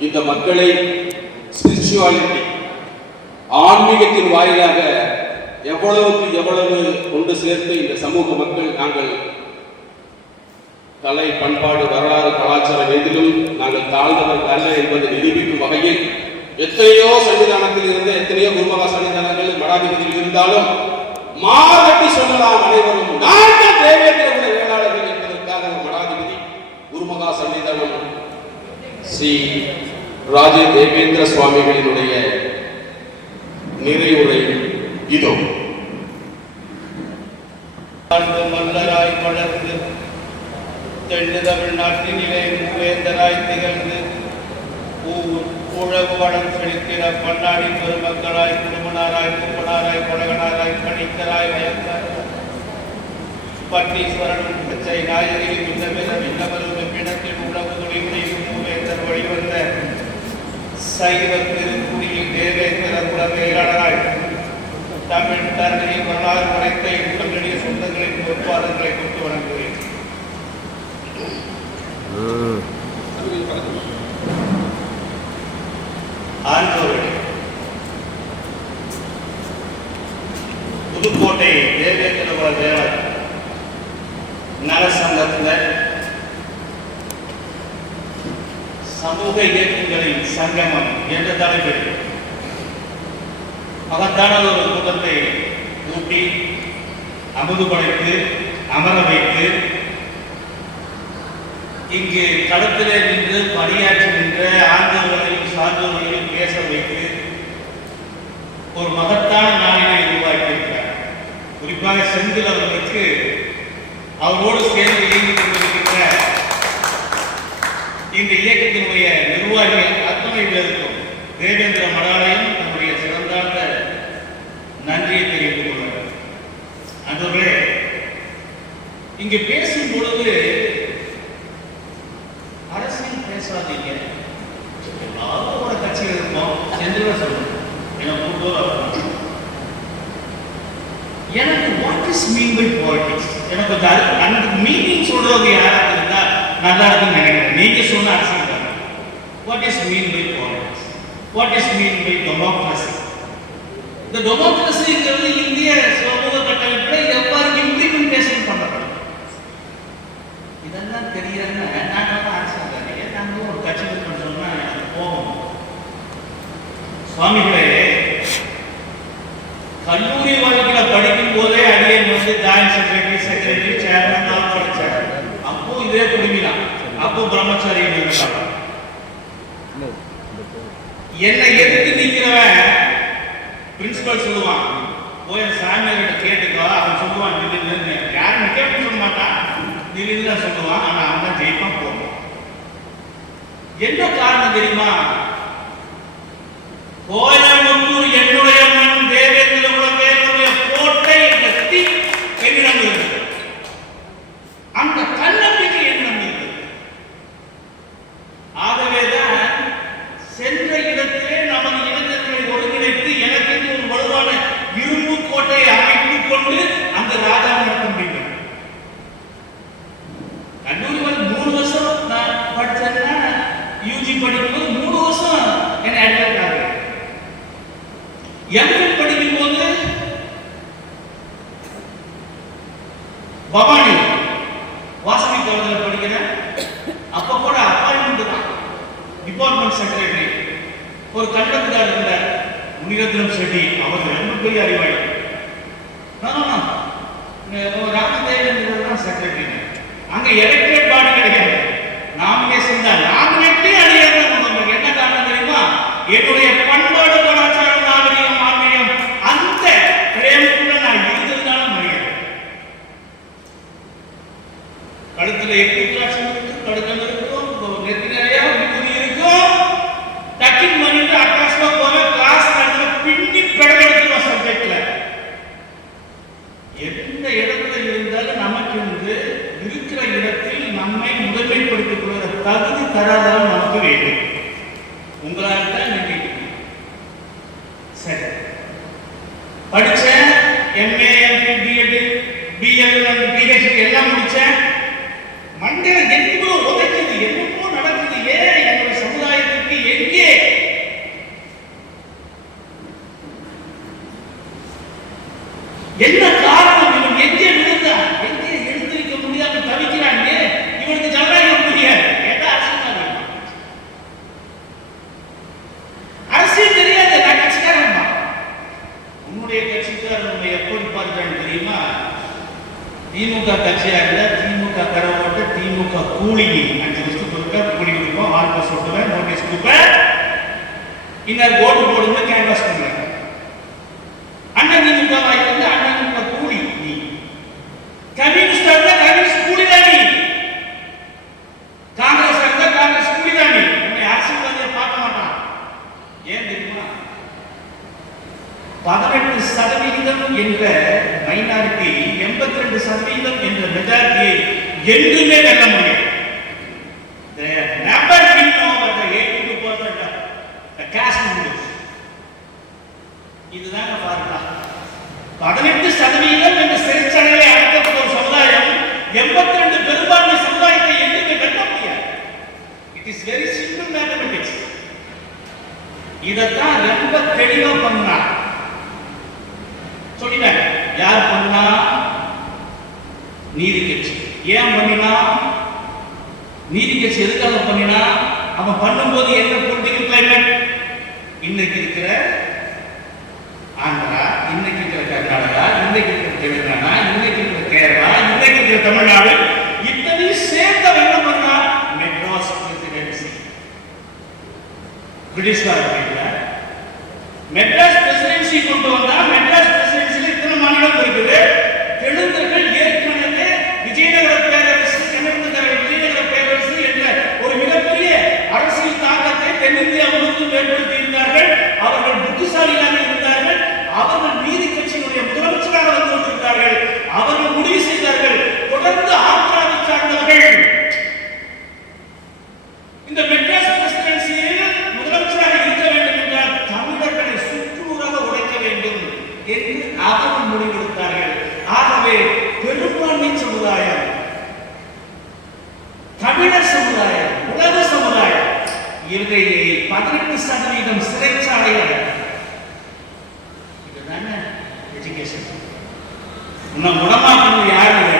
இந்த மக்களை ஸ்பிரிச்சுவாலிட்டி ஆன்மீகத்தின் வாயிலாக எவ்வளவுக்கு எவ்வளவு கொண்டு சேர்த்து இந்த சமூக மக்கள் நாங்கள் கலை பண்பாடு வரலாறு கலாச்சாரம் எதிலும் நாங்கள் தாழ்ந்தவர்கள் அல்ல என்பதை நிரூபிக்கும் வகையில் எத்தனையோ சன்னிதானத்தில் இருந்த எத்தனையோ குருமகா சன்னிதானங்கள் மடாதிபதியில் இருந்தாலும் மாதட்டி சொல்லலாம் அனைவரும். நாங்கள் தேவேந்திர வேளாளர்கள் என்பதற்காக மடாதிபதி குருமகா சன்னிதானம் ஸ்ரீ ராஜ தேவேந்திர சுவாமிகளினுடைய நிறைவுரை இதோ. வாழ்ந்து மல்லராய் வளர்ந்து தெள்ளு தமிழ்நாட்டினிலே வேந்தராய் திகழ்ந்து உழவு வளம் செழிக்கிற பன்னாடி பெருமக்களாய் குடும்பனாராய் கும்பனாராய் கொடகனாராய் கணித்தராய் வயந்தார் பட்டீஸ்வரனும் பிச்சை நாயகியும் இந்த வித விண்ணவரும் வெப்பிடத்தில் உணவு துணிவுடையும் வேந்தர் சைவ திருக்குடியில் தேவேந்திர குலவேளாளராய் தமிழ் தரணியில் வரலாறு உரைத்த எங்களுடைய சொந்தங்களின் பொறுப்பாளர்களை கொண்டு வணங்குகிறேன் ஆண்டோர்களே புதுக்கோட்டை தேவேந்திர தேவர் நலசங்கத்தினர் சமூக இயக்கங்களின் சங்கமம் என்ற தலைப்பில் மகத்தான ஒரு கூட்டத்தை கூட்டி அமுது படைத்து அமர வைத்து இங்கு களத்திலே நின்று பணியாற்றி நின்ற ஆண்டவர்களையும் சான்றோர்களையும் பேச வைத்து ஒரு மகத்தான நாளினை உருவாக்கியிருக்கிறார். குறிப்பாக செந்தில் அவர்களுக்கு அவரோடு சேர்ந்து இயக்கத்தினுடைய நிர்வாகிகள் அத்தனை பேருக்கும் தேவேந்திர மடாலயம் நம்முடைய சிறந்தார்ந்த நன்றியை தெரிவித்துக் கொள்கிறார் அன்றவர்களே இங்கு பேசும் பொழுது அரசியல் பேசாதீங்க. எல்லாரும் ஒரு கட்சியில் இருக்கோம் என்று சொல்லணும் எனக்கு எனக்கு what is mean by politics எனக்கு அந்த மீனிங் சொல்றது யாரா இருந்தா நல்லா இருக்குன்னு நினைக்கிறேன். நீங்க சொன்ன அரசியல் What is meant by politics? What is meant by democracy? The democracy is only India, so department secretary ஒரு கண்டத்துக்கார் இருந்தார். முனிரத்னம் செட்டி அவர் ரொம்ப பெரிய அறிவாளி. ராமதேவன் தான் செக்ரட்டரி அங்க எலெக்டட் பாடி கிடையாது. நாமினேஷன் தான் நாமினேட்டே அழியாது நமக்கு என்ன காரணம் தெரியுமா? என்னுடைய பண்பாடு தகுதி தராதரம் நமக்கு வேண்டும். உங்களால் உன்னுடைய கட்சிக்காரர் உன்னை எப்படி பார்த்தாங்க தெரியுமா? திமுக கட்சியாக இருந்தா திமுக கரை போட்டு திமுக கூலி. அஞ்சு வருஷத்துக்கு கொடுக்க கூலி கொடுப்போம் ஆல்பாஸ் ஓட்டுவேன் நோட்டீஸ் கொடுப்பேன். இன்னும் ஓட்டு போடுங்க கேன்வாஸ் பண்ணுவேன் பண்ணும்போது என்ன பொலிட்டிக்கல் கிளைமேட் இன்னைக்கு இருக்கிற ஆந்திரா இன்னைக்கு இருக்கிற கர்நாடகா இன்னைக்கு இருக்கிற தெலுங்கானா இன்னைக்கு இருக்கிற கேரளா இன்னைக்கு இருக்கிற தமிழ்நாடு இத்தனையும் சேர்ந்த என்ன பண்ணா மெட்ராஸ் பிரசிடென்சி பிரிட்டிஷ்கார மெட்ராஸ் என்று அவர்கள் முடிவெடுத்தார்கள் ஆகவே பெரும்பான்மை சமுதாயம் தமிழர் சமுதாயம் உலக சமுதாயம் இவரை பதினெட்டு சதவீதம் சிறைச்சாலையில் இதுதானே எஜுகேஷன் உன்னை குணமாக்கணும் யாரும்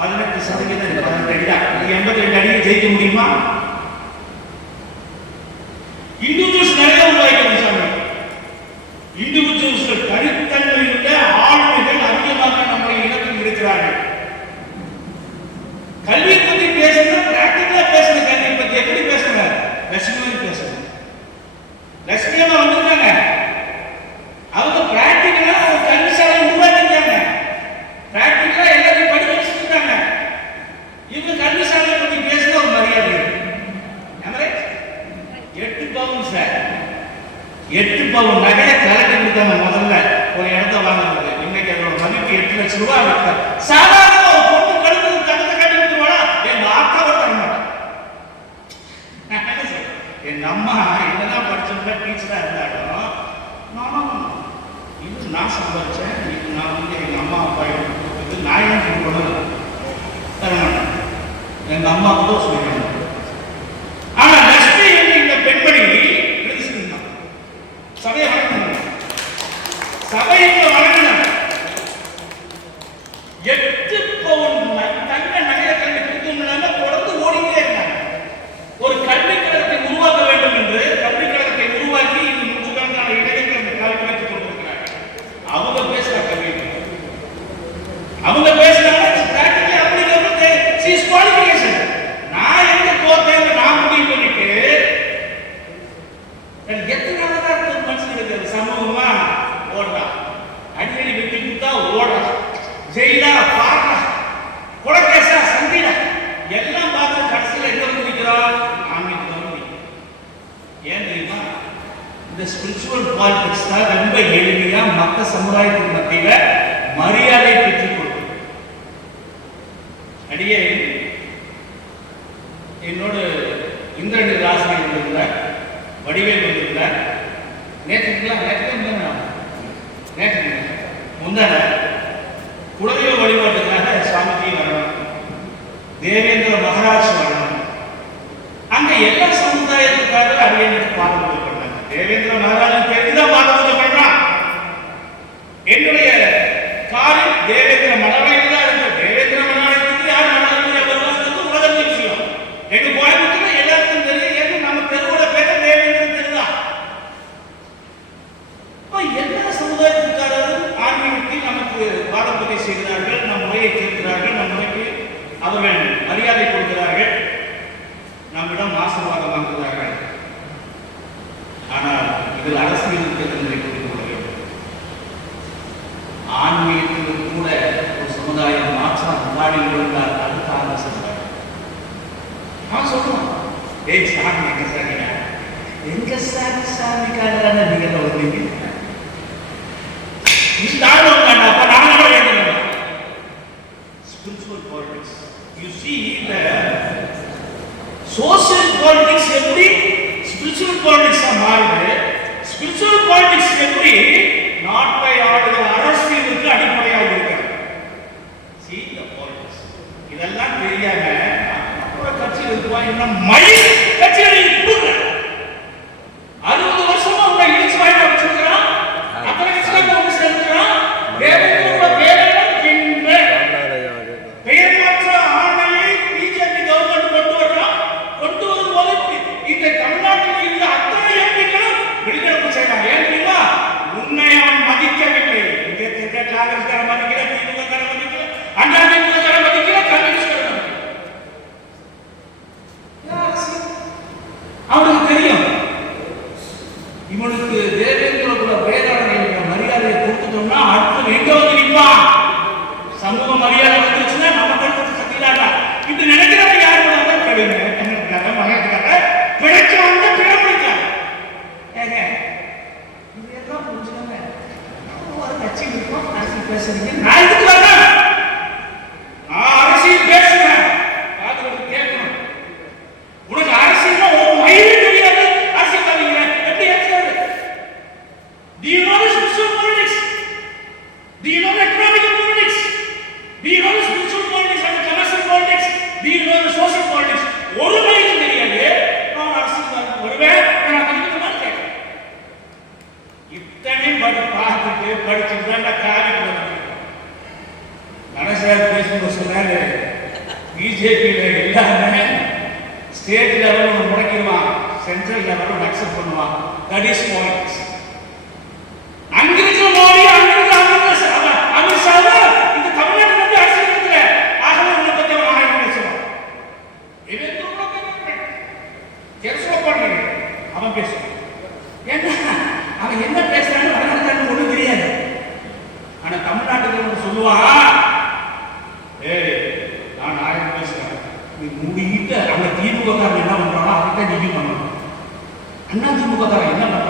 பதினெட்டு சதவீதம் பதினெட்டு அடி தான் எண்பத்தி ரெண்டு அடியை ஜெயிக்க முடியுமா? ஒரு இடத்த வாங்கினாங்க இன்னைக்கு அதோட மதிப்பு எட்டு லட்சம் ரூபாய் இருக்கு சாதாரண ஒரு கட்டி விட்டுருவாடா எங்க ஆத்தா கூட எங்க அம்மா என்னதான் படிச்சிருந்தா டீச்சரா இருந்தாலும் இது நான் சம்பாதிச்சேன் நான் வந்து எங்க அம்மா அப்பா இது நான் ஏன் எங்க அம்மா கூட சொல்லுவேன் அடியே என்னோடு இந்திரன் ராசன் இருந்திருந்தார். வடிவேல் வந்திருந்தார். நேற்றுங்களா நேற்று நேற்று முந்தான. குலதெய்வ வழிபாட்டுக்காக சாமிக்கு வரணும். தேவேந்திர மகாராஜ் வரணும். அங்க எல்லா சமுதாயத்துக்காக அடியனுக்கு பாடம் கொடுக்கப்பட்டாங்க தேவேந்திர மகாராஜன் சோசியல் பாலிடிக்ஸ் எப்படி ஸ்பிரிச்சுவல் மாறுது? ஸ்பிரிச்சுவல் பாலிடிக்ஸ் எப்படி நாட்டை ஆளுகிற அரசியலுக்கு அடிப்படையாக இருக்கிறது சி இதெல்லாம் தெரியாம அப்புறம் கட்சியில் அவன் பேசுவான் ஏன்னா அவன் என்ன பேசுறான்னு வடநாட்டுக்காரன் ஒண்ணும் தெரியாது. ஆனா தமிழ்நாட்டுக்கு சொல்லுவா ஏய் நான் ஆயிரம் பேசுறேன். நீ அந்த திமுக காரன் என்ன பண்றானா அதை தான் நீயும் பண்ணணும். அண்ணா திமுக என்ன பண்றான்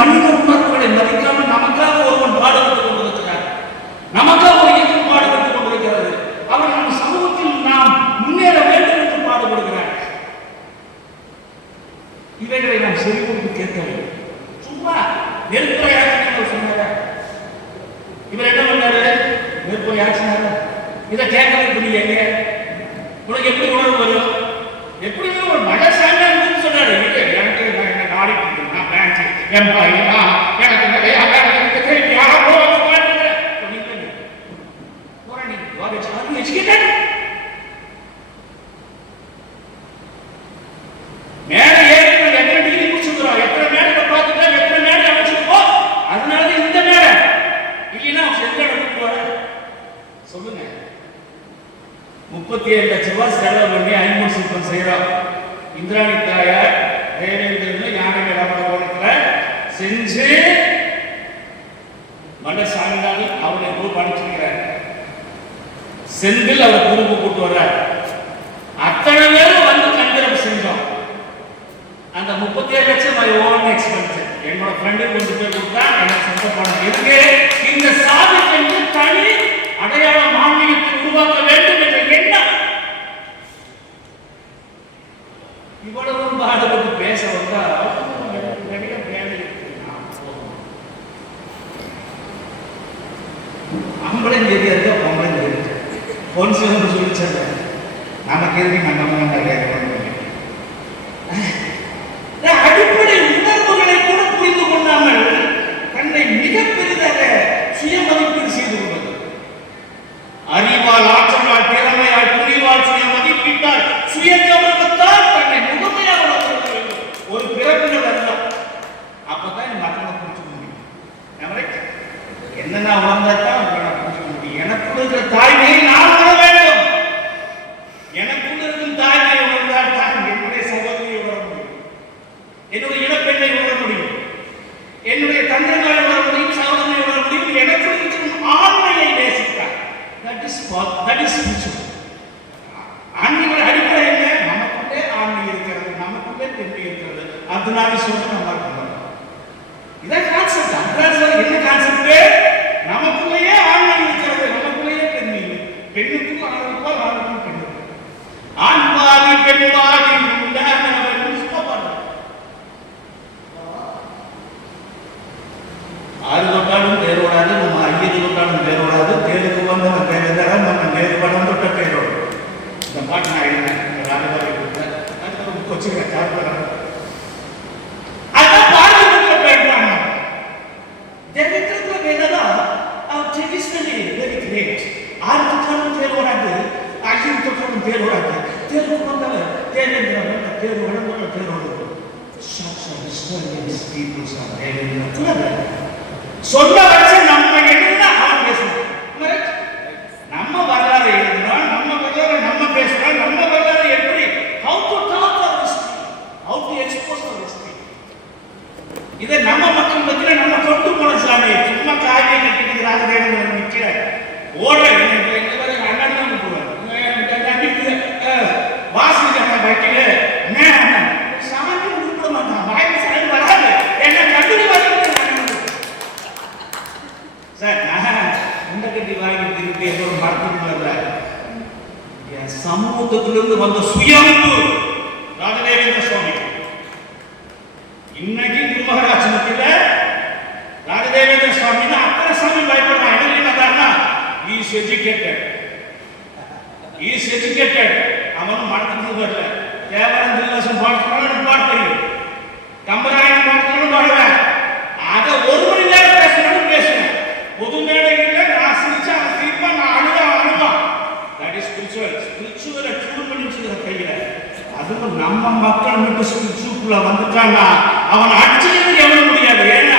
আমি তো மை ஓன் எக்ஸ்பென்சஸ் என்னோட ஃப்ரெண்டு கொஞ்சம் போய் கொடுத்தா எனக்கு சொந்தப்படம் இருக்கு இந்த சாதிக்கு என்று தனி அடையாள மாநிலத்தை உருவாக்க வேண்டும் என்ற எண்ணம். இவ்வளவு பாடுபட்டு பேச வந்தா நிறைய வேலை அவங்களும் தெரியாது அவங்களும் தெரியாது பொன் சிவன் சொல்லிச்சாங்க. நமக்கு எதுக்கு நம்ம வேண்டாம் നമ്മൾ so many people are there in the club. சமூகத்திலிருந்து வந்த சுயம்பு ராஜதேவேந்திர சுவாமி. இன்னைக்கு குருமகராஜனத்தில் ராஜதேவேந்திர சுவாமி அத்தனை சாமி பயப்படுறான் எனக்கு என்னதான்னா இஸ் எஜுகேட்டட் இஸ் எஜுகேட்டட் அவன் மடத்துக்கு வரல. தேவரன் தில்லாசன் பாடுறான் பாட்டு. தெரியும் கம்பராயன் பாடுறான்னு பாடுவேன் அதை ஒரு மணி நேரம் ஸ்பிரிச்சுவல் ஸ்பிரிச்சுவலை டியூன் பண்ணி வச்சுக்கிற கையில அதுவும் நம்ம மக்கள் மட்டும் ஸ்பிரிச்சுக்குள்ள வந்துட்டான்னா அவன் அடிச்சுக்கிறது எவ்வளவு முடியாது. ஏன்னா